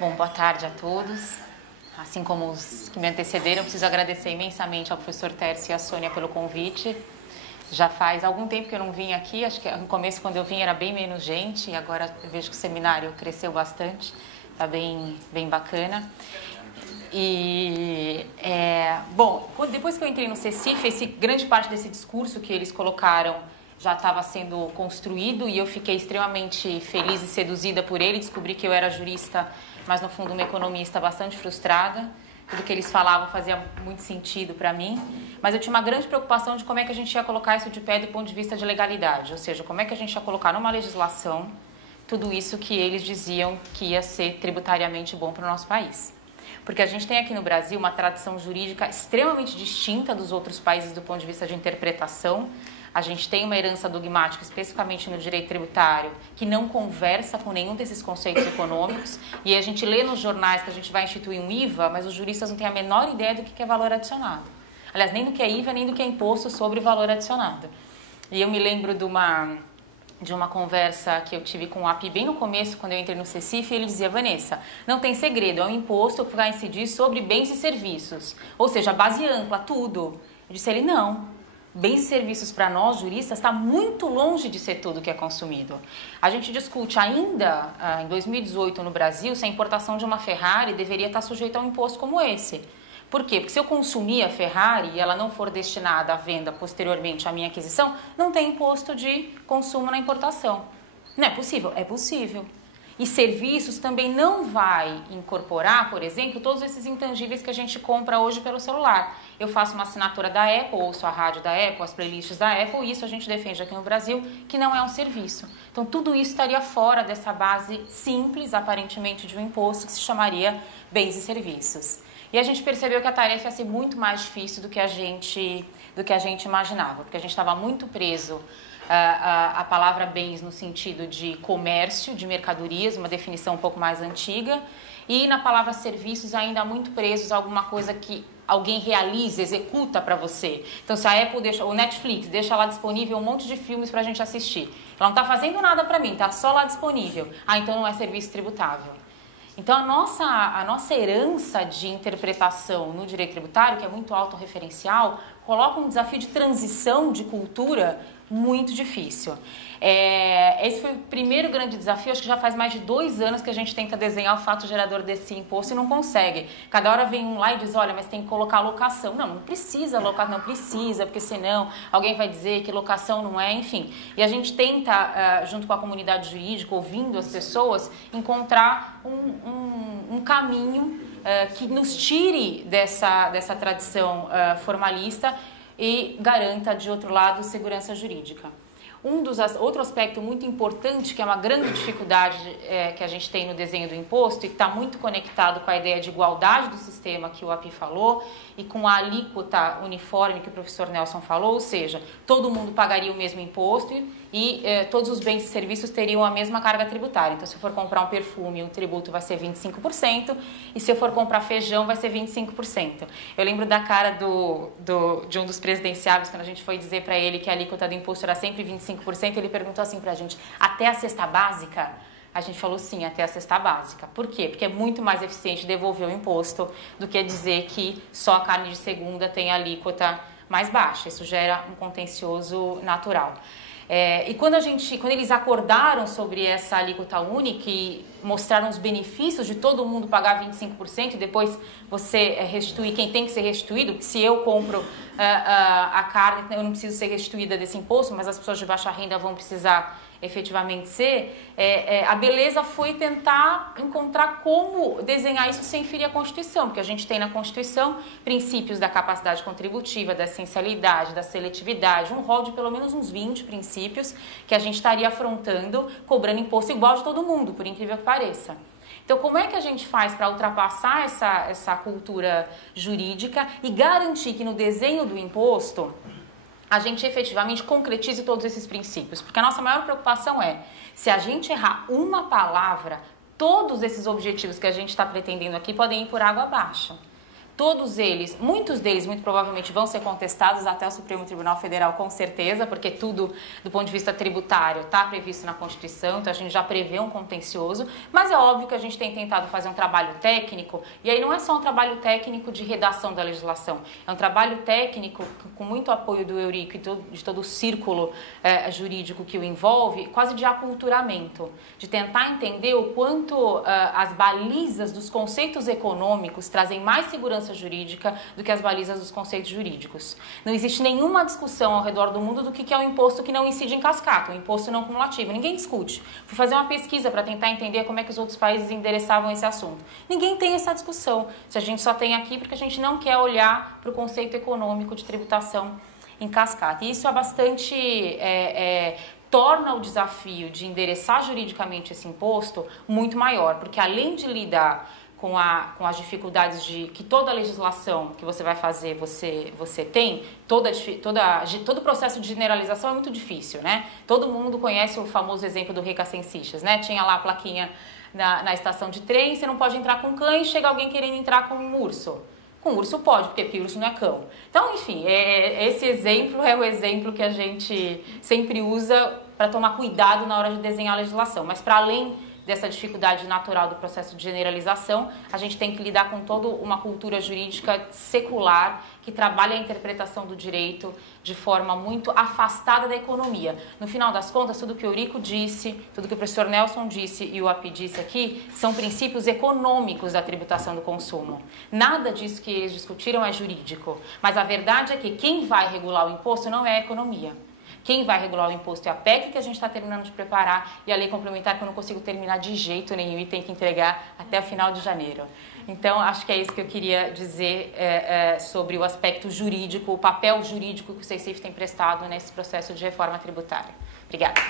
Bom, boa tarde a todos. Assim como os que me antecederam, eu preciso agradecer imensamente ao professor Tércio e à Sônia pelo convite. Já faz algum tempo que eu não vim aqui, acho que no começo, quando eu vim, era bem menos gente, e agora eu vejo que o seminário cresceu bastante, está bem bacana. E, bom, depois que eu entrei no CECIF, grande parte desse discurso que eles colocaram já estava sendo construído e eu fiquei extremamente feliz e seduzida por ele. Descobri que eu era jurista, mas no fundo uma economista bastante frustrada. Tudo que eles falavam fazia muito sentido para mim, mas eu tinha uma grande preocupação de como é que a gente ia colocar isso de pé do ponto de vista de legalidade, ou seja, como é que a gente ia colocar numa legislação tudo isso que eles diziam que ia ser tributariamente bom para o nosso país. Porque a gente tem aqui no Brasil uma tradição jurídica extremamente distinta dos outros países do ponto de vista de interpretação. A gente tem uma herança dogmática, especificamente no direito tributário, que não conversa com nenhum desses conceitos econômicos. E a gente lê nos jornais que a gente vai instituir um IVA, mas os juristas não têm a menor ideia do que é valor adicionado. Aliás, nem do que é IVA, nem do que é imposto sobre valor adicionado. E eu me lembro de uma conversa que eu tive com o API bem no começo, quando eu entrei no CECIF, e ele dizia: Vanessa, não tem segredo, é um imposto que vai incidir sobre bens e serviços. Ou seja, base ampla, tudo. Eu disse a ele: não. Bens e serviços para nós, juristas, está muito longe de ser tudo que é consumido. A gente discute ainda, em 2018 no Brasil, se a importação de uma Ferrari deveria estar sujeita a um imposto como esse. Por quê? Porque se eu consumir a Ferrari e ela não for destinada à venda posteriormente à minha aquisição, não tem imposto de consumo na importação. Não é possível? É possível. E serviços também não vai incorporar, por exemplo, todos esses intangíveis que a gente compra hoje pelo celular. Eu faço uma assinatura da Apple, ouço a rádio da Apple, as playlists da Apple, e isso a gente defende aqui no Brasil, que não é um serviço. Então, tudo isso estaria fora dessa base simples, aparentemente, de um imposto que se chamaria bens e serviços. E a gente percebeu que a tarefa ia ser muito mais difícil do que a gente imaginava, porque a gente estava muito preso a palavra bens no sentido de comércio, de mercadorias, uma definição um pouco mais antiga, e na palavra serviços ainda muito presos a alguma coisa que alguém realiza, executa para você. Então, se a Apple deixa, o Netflix deixa lá disponível um monte de filmes para a gente assistir, ela não está fazendo nada para mim, está só lá disponível. Ah, então não é serviço tributável. Então, a nossa herança de interpretação no direito tributário, que é muito autorreferencial, coloca um desafio de transição de cultura muito difícil. Esse foi o primeiro grande desafio. Acho que já faz mais de 2 anos que a gente tenta desenhar o fato gerador desse imposto e não consegue. Cada hora vem um lá e diz: olha, mas tem que colocar locação. Não precisa locar, não precisa, porque senão alguém vai dizer que locação não é, enfim. E a gente tenta, junto com a comunidade jurídica, ouvindo as pessoas, encontrar um caminho que nos tire dessa tradição formalista e garanta, de outro lado, segurança jurídica. Outro aspecto muito importante, que é uma grande dificuldade que a gente tem no desenho do imposto e que está muito conectado com a ideia de igualdade do sistema que o API falou e com a alíquota uniforme que o professor Nelson falou, ou seja, todo mundo pagaria o mesmo imposto e todos os bens e serviços teriam a mesma carga tributária. Então, se eu for comprar um perfume, o tributo vai ser 25%, e se eu for comprar feijão, vai ser 25%. Eu lembro da cara de um dos presidenciáveis, quando a gente foi dizer para ele que a alíquota do imposto era sempre 25%, ele perguntou assim para a gente: até a cesta básica? A gente falou sim, até a cesta básica. Por quê? Porque é muito mais eficiente devolver o imposto do que dizer que só a carne de segunda tem a alíquota mais baixa. Isso gera um contencioso natural. E quando eles acordaram sobre essa alíquota única e mostraram os benefícios de todo mundo pagar 25% e depois você restituir quem tem que ser restituído, porque se eu compro a carne, eu não preciso ser restituída desse imposto, mas as pessoas de baixa renda vão precisar efetivamente ser, a beleza foi tentar encontrar como desenhar isso sem ferir a Constituição, porque a gente tem na Constituição princípios da capacidade contributiva, da essencialidade, da seletividade, um rol de pelo menos uns 20 princípios que a gente estaria afrontando, cobrando imposto igual de todo mundo, por incrível que pareça. Então, como é que a gente faz para ultrapassar essa cultura jurídica e garantir que no desenho do imposto a gente efetivamente concretize todos esses princípios? Porque a nossa maior preocupação é, se a gente errar uma palavra, todos esses objetivos que a gente está pretendendo aqui podem ir por água abaixo. Todos eles, muitos deles, muito provavelmente vão ser contestados até o Supremo Tribunal Federal, com certeza, porque tudo, do ponto de vista tributário, está previsto na Constituição, então a gente já prevê um contencioso, mas é óbvio que a gente tem tentado fazer um trabalho técnico, e aí não é só um trabalho técnico de redação da legislação, é um trabalho técnico com muito apoio do Eurico e de todo o círculo jurídico que o envolve, quase de aculturamento, de tentar entender o quanto as balizas dos conceitos econômicos trazem mais segurança jurídica do que as balizas dos conceitos jurídicos. Não existe nenhuma discussão ao redor do mundo do que é um imposto que não incide em cascata, um imposto não cumulativo. Ninguém discute. Fui fazer uma pesquisa para tentar entender como é que os outros países endereçavam esse assunto. Ninguém tem essa discussão. Se a gente só tem aqui porque a gente não quer olhar para o conceito econômico de tributação em cascata. E isso é bastante... torna o desafio de endereçar juridicamente esse imposto muito maior, porque além de lidar com as dificuldades que toda a legislação que você vai fazer, você tem, todo o processo de generalização é muito difícil, né? Todo mundo conhece o famoso exemplo do Rei Cacém Seixas, né? Tinha lá a plaquinha na estação de trem, você não pode entrar com cães, chega alguém querendo entrar com um urso. Com urso pode, porque urso não é cão. Então, enfim, esse exemplo é o exemplo que a gente sempre usa para tomar cuidado na hora de desenhar a legislação. Mas para além dessa dificuldade natural do processo de generalização, a gente tem que lidar com toda uma cultura jurídica secular que trabalha a interpretação do direito de forma muito afastada da economia. No final das contas, tudo que o Eurico disse, tudo que o professor Nelson disse e o API disse aqui, são princípios econômicos da tributação do consumo. Nada disso que eles discutiram é jurídico, mas a verdade é que quem vai regular o imposto não é a economia. Quem vai regular o imposto é a PEC, que a gente está terminando de preparar, e a lei complementar, que eu não consigo terminar de jeito nenhum e tem que entregar até o final de janeiro. Então, acho que é isso que eu queria dizer sobre o aspecto jurídico, o papel jurídico que o CECIF tem prestado nesse processo de reforma tributária. Obrigada.